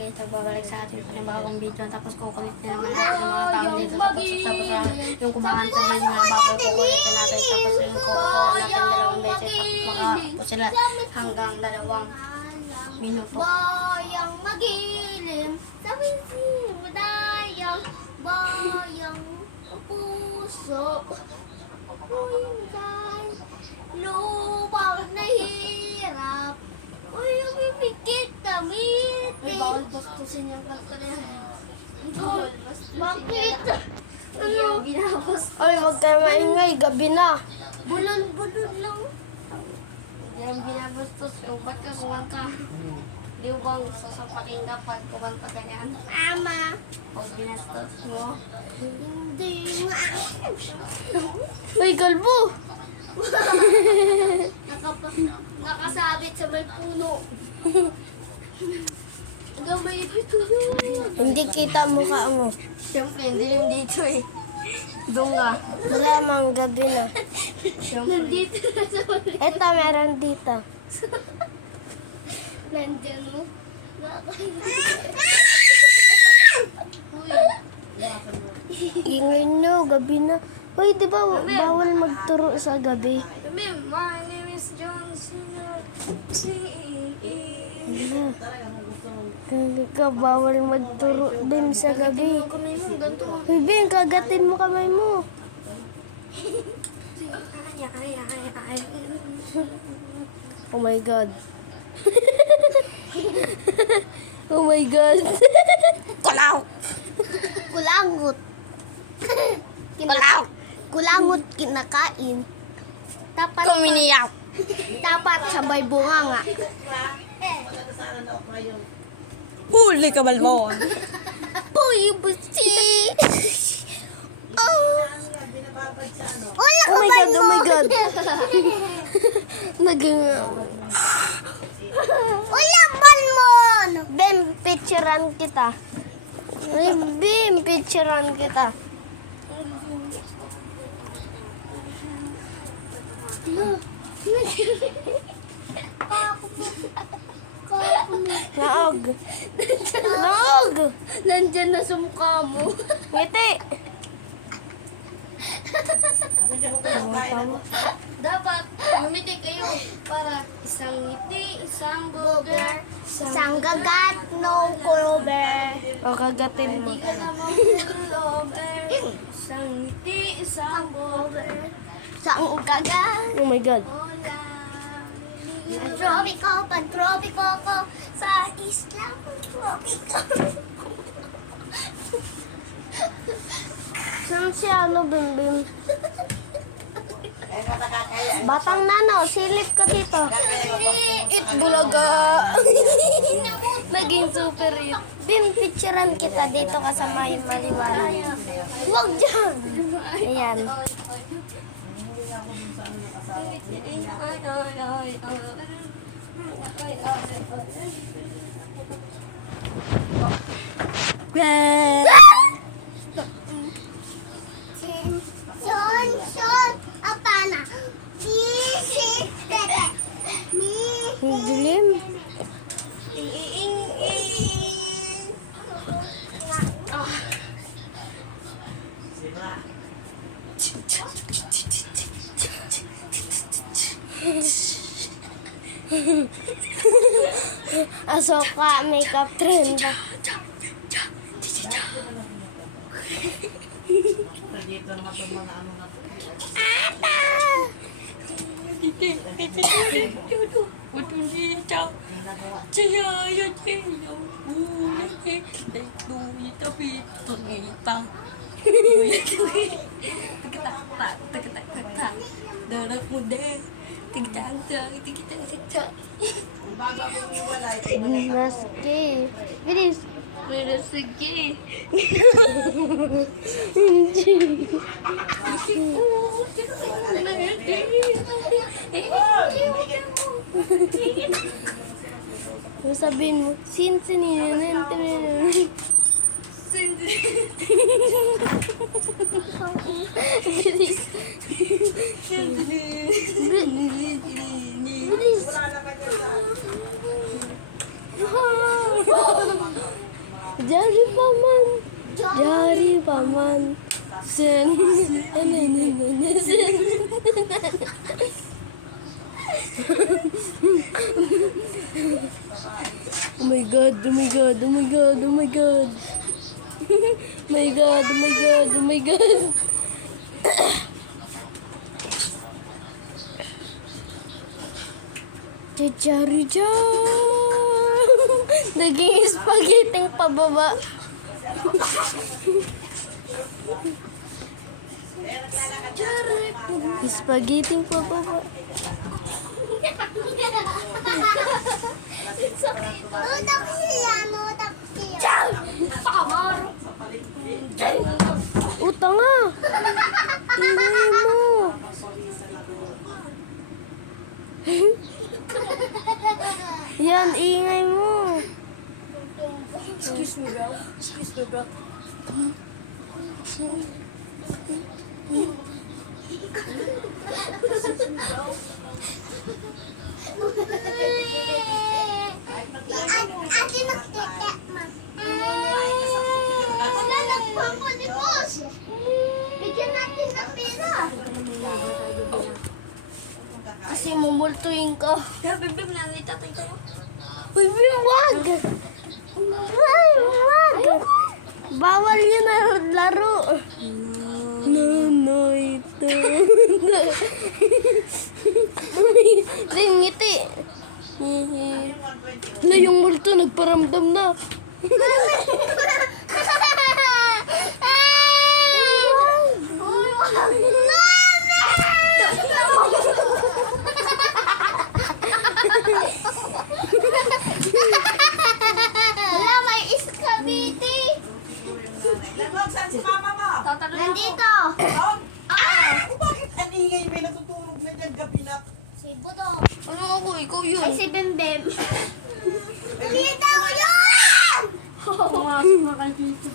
guys, nagbabalik sa ating panibagong video. Tapos kukulit na naman natin yung mga tao dito. Tapos yung kumakanta din mga bago kukulit na natin. Tapos yung kukuha natin 2 beses. Tapos makapo sila hanggang 2 minuto. Bayang magilim, sabi mo dayang, bayang puso. Huwag lubang nahirap. Uy, umipikit damit. Ay, bawal bastusin yung kanta na yan. Bawal bastusin. Bakit? Ano? Binabas. Ay, huwag kayo maingay. Gabi na. Bulon-bulon lang. Hindi yung binabastos. Yung ba't ka kumanta? Di bang sasapating dapat kumanta ganyan? Ama, Pag binastos mo. hindi nga. Uy, kalbo. Nakasabit sa may puno. Hanggang may puno. Hindi kita mukha mo. Siyempre, hindi yung dito eh. Doon nga. Wala mang gabi na. Siyempre. Nandito na sa mali. Eto, meron dito. Nandyan mo. Ingay nyo, gabi na. Uy, di ba bawal magturo sa gabi? My name is John Cena. Ano? Hindi ka bawal magturo din sa gabi. Kamay mo, ganito. Uy, Ben, kagatin mo kamay mo. Ay. Oh my God. Oh my God. Kulaw! Kulangot. Kulaw! Kulangot kinakain. Dapat Kuminiyaw! dapat sabay bunganga. Huli ka, Balbon! Puy, busi. Oh. Wala Oh ka my ba God, oh my God. Naging... Wala ban mo. Ben, picturean kita. Ay, Ben, picturean kita. Naog. Naog! Nandyan na sa mukha mo. Ngiti! Dapat, umiti kayo para isang ngiti, isang burger, Isang gagat, no clover. O, kagatin mo. hindi ka naman pullover. Isang ngiti, isang burger. Isang gagat. Oh my God. Pag-tropiko ko sa isla. Pag-tropiko. Saan si ano, Bim Bim? Batang nano, silip ka dito. It bulaga. Naging super it. Bim, picturean kita dito kasama yung maliwanag. Huwag dyan. Ayan. Son, apana. Sisi, tete. Ang dilim. Asoka makeup trend. Dito naman itong mga ano na ito. Bago ako umiwalay, Maski. Bilis. Pero sige. Ano sabihin mo? Sininin. Bilis. Bilis. wala na kayo sa Jari paman. Jari paman. Sen. Sen. Oh my god, oh my god, oh my god, oh my god. My god, oh my god, oh my god. Chicharicha. Naging spaghetti pababa. Spaghetti pababa. Utak siya, utak siya. Utang nga. Tingnan mo. Yan, ingay mo. Excuse me, bro. Excuse me, bro. Ate magtete, ma. Wala nagpapanipos. Bigyan natin ng pera. Kasi mumultuin ka. Pero bibim na, may tatay ko. Uy, wag! Ay, wag! Bawal yun na laro. Nonoy to. Ring ngiti. Hala, yung multo nagparamdam na. Wala, may iskabiti. Lamog, saan si mama mo? Nandito. Doon? Bakit ang ingay may natutulog na dyan gabi na? Si Budo. Ano ako? Ikaw yun. Ay, si Bembem. Nakita ko yun! Pumasok na kayo dito.